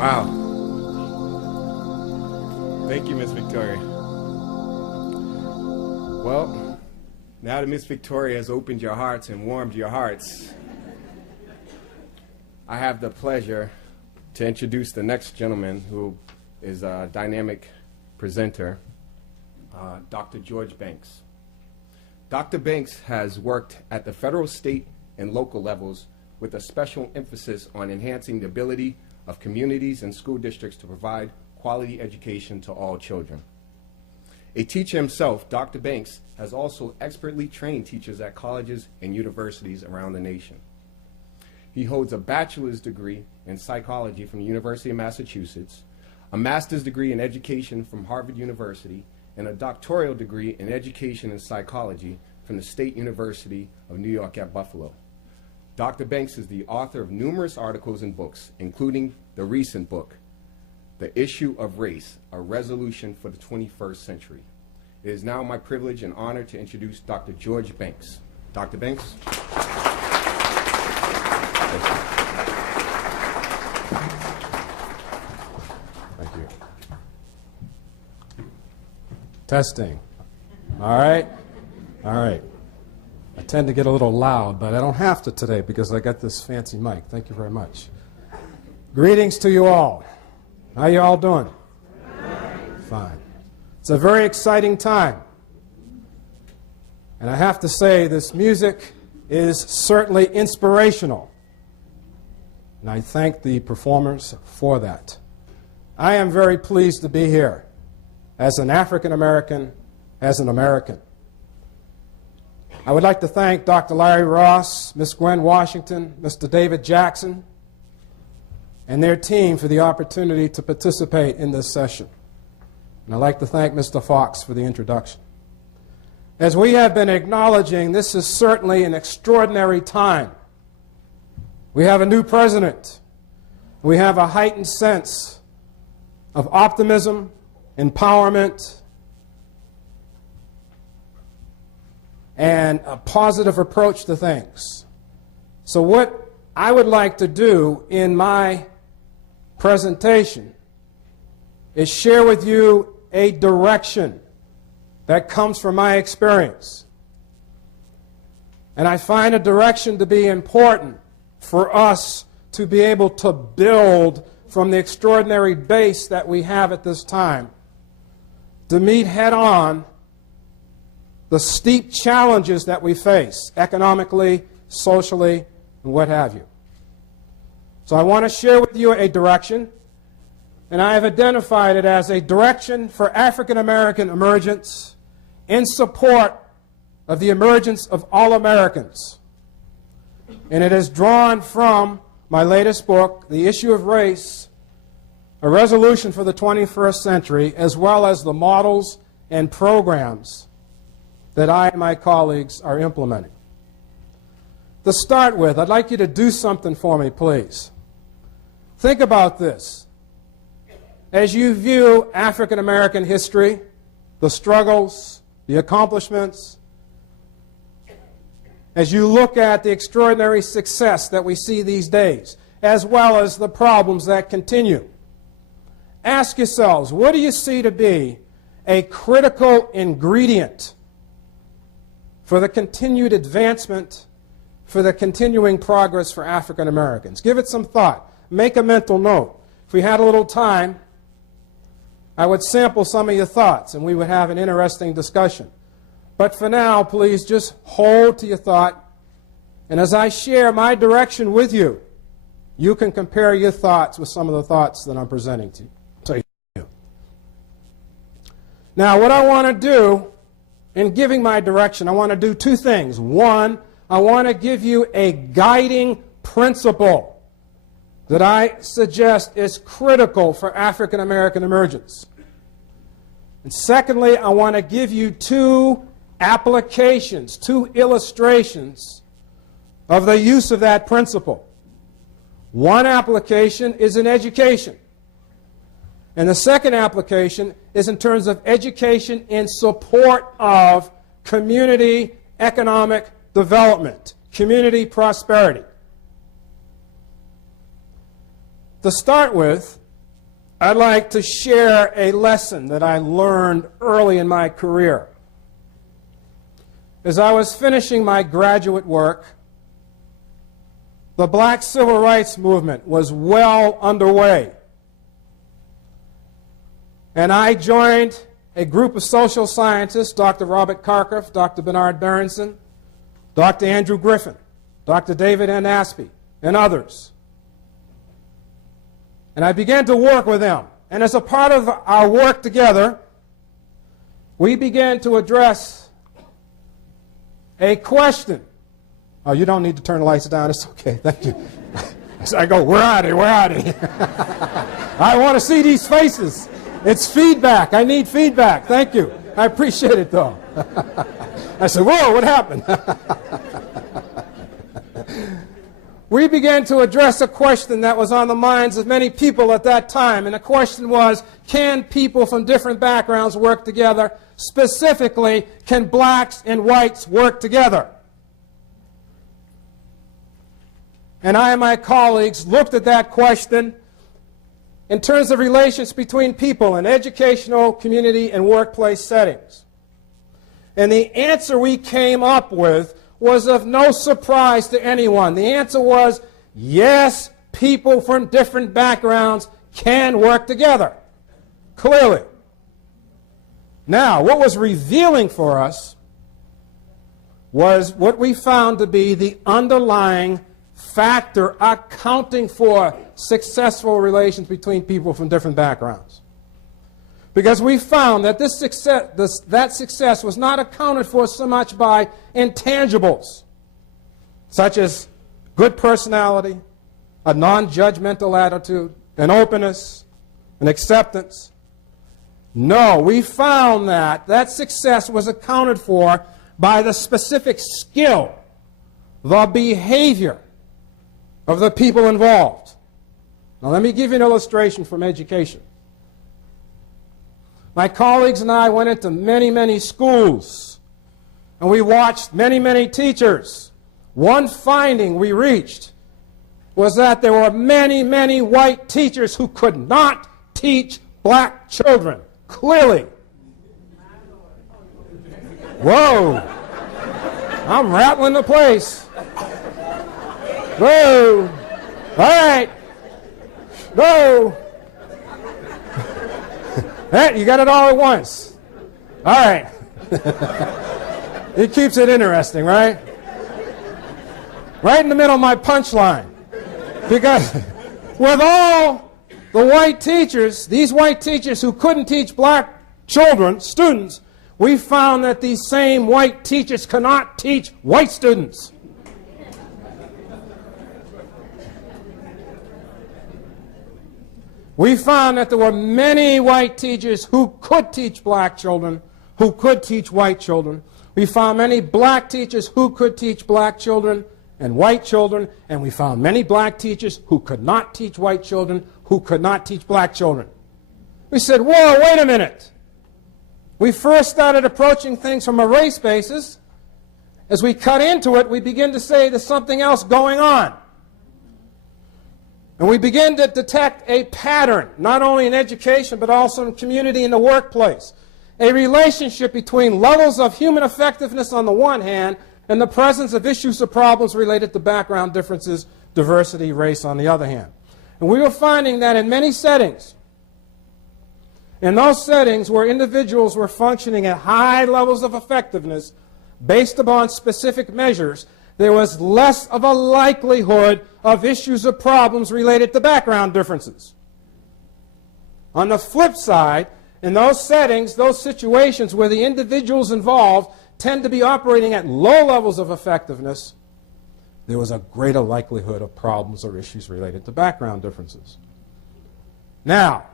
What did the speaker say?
Wow. Thank you, Miss Victoria. Well, now that Miss Victoria has opened your hearts and warmed your hearts, I have the pleasure to introduce the next gentleman who is a dynamic presenter, Dr. George Banks. Dr. Banks has worked at the federal, state, and local levels with a special emphasis on enhancing the ability of communities and school districts to provide quality education to all children. A teacher himself, Dr. Banks has also expertly trained teachers at colleges and universities around the nation. He holds a bachelor's degree in psychology from the University of Massachusetts, a master's degree in education from Harvard University, and a doctoral degree in education and psychology from the State University of New York at Buffalo. Dr. Banks is the author of numerous articles and books, including the recent book, The Issue of Race, A Resolution for the 21st Century. It is now my privilege and honor to introduce Dr. George Banks. Dr. Banks. Thank you. Testing. All right. All right. I tend to get a little loud, but I don't have to today because I got this fancy mic. Thank you very much. Greetings to you all. How you all doing? Fine. It's a very exciting time. And I have to say, this music is certainly inspirational. And I thank the performers for that. I am very pleased to be here as an African American, as an American. I would like to thank Dr. Larry Ross, Ms. Gwen Washington, Mr. David Jackson, and their team for the opportunity to participate in this session. And I'd like to thank Mr. Fox for the introduction. As we have been acknowledging, this is certainly an extraordinary time. We have a new president. We have a heightened sense of optimism, empowerment, and a positive approach to things. So what I would like to do in my presentation is share with you a direction that comes from my experience. And I find a direction to be important for us to be able to build from the extraordinary base that we have at this time to meet head-on the steep challenges that we face, economically, socially, and what have you. So I want to share with you a direction, and I have identified it as a direction for African American emergence in support of the emergence of all Americans. And it is drawn from my latest book, The Issue of Race, A Resolution for the 21st Century, as well as the models and programs that I and my colleagues are implementing. To start with, I'd like you to do something for me, please. Think about this. As you view African American history, the struggles, the accomplishments, as you look at the extraordinary success that we see these days, as well as the problems that continue, ask yourselves, what do you see to be a critical ingredient for the continued advancement, for the continuing progress for African Americans? Give it some thought. Make a mental note. If we had a little time, I would sample some of your thoughts and we would have an interesting discussion. But for now, please just hold to your thought. And as I share my direction with you, you can compare your thoughts with some of the thoughts that I'm presenting to you. Now, what I want to do in giving my direction, I want to do two things. One, I want to give you a guiding principle that I suggest is critical for African American emergence. And secondly, I want to give you two applications, two illustrations of the use of that principle. One application is in education. And the second application is in terms of education in support of community economic development, community prosperity. To start with, I'd like to share a lesson that I learned early in my career. As I was finishing my graduate work, the Black Civil Rights Movement was well underway. And I joined a group of social scientists, Dr. Robert Carkhuff, Dr. Bernard Berenson, Dr. Andrew Griffin, Dr. David N. Aspey, and others. And I began to work with them. And as a part of our work together, we began to address a question. Oh, you don't need to turn the lights down. It's okay. Thank you. So I go, where are they? Where are they? I want to see these faces. It's feedback. I need feedback. Thank you. I appreciate it, though. I said, whoa, what happened? We began to address a question that was on the minds of many people at that time. And the question was, can people from different backgrounds work together? Specifically, can blacks and whites work together? And I and my colleagues looked at that question in terms of relations between people in educational, community, and workplace settings. And the answer we came up with was of no surprise to anyone. The answer was, yes, people from different backgrounds can work together, clearly. Now, what was revealing for us was what we found to be the underlying factor accounting for successful relations between people from different backgrounds. Because we found that that success was not accounted for so much by intangibles, such as good personality, a non-judgmental attitude, an openness, an acceptance. No, we found that that success was accounted for by the specific skill, the behavior of the people involved. Now let me give you an illustration from education. My colleagues and I went into many, many schools, and we watched many, many teachers. One finding we reached was that there were many, many white teachers who could not teach black children, clearly. Whoa! I'm rattling the place. Whoa! All right. Whoa! Hey, you got it all at once. All right. It keeps it interesting, right? Right in the middle of my punchline. Because with all the white teachers, these white teachers who couldn't teach black children, students, we found that these same white teachers cannot teach white students. We found that there were many white teachers who could teach black children, who could teach white children. We found many black teachers who could teach black children and white children, and we found many black teachers who could not teach white children, who could not teach black children. We said, whoa, wait a minute. We first started approaching things from a race basis. As we cut into it, we begin to say there's something else going on. And we begin to detect a pattern, not only in education, but also in community and the workplace. A relationship between levels of human effectiveness on the one hand and the presence of issues or problems related to background differences, diversity, race on the other hand. And we were finding that in many settings, in those settings where individuals were functioning at high levels of effectiveness based upon specific measures, there was less of a likelihood of issues or problems related to background differences. On the flip side, in those settings, those situations where the individuals involved tend to be operating at low levels of effectiveness, there was a greater likelihood of problems or issues related to background differences. Now,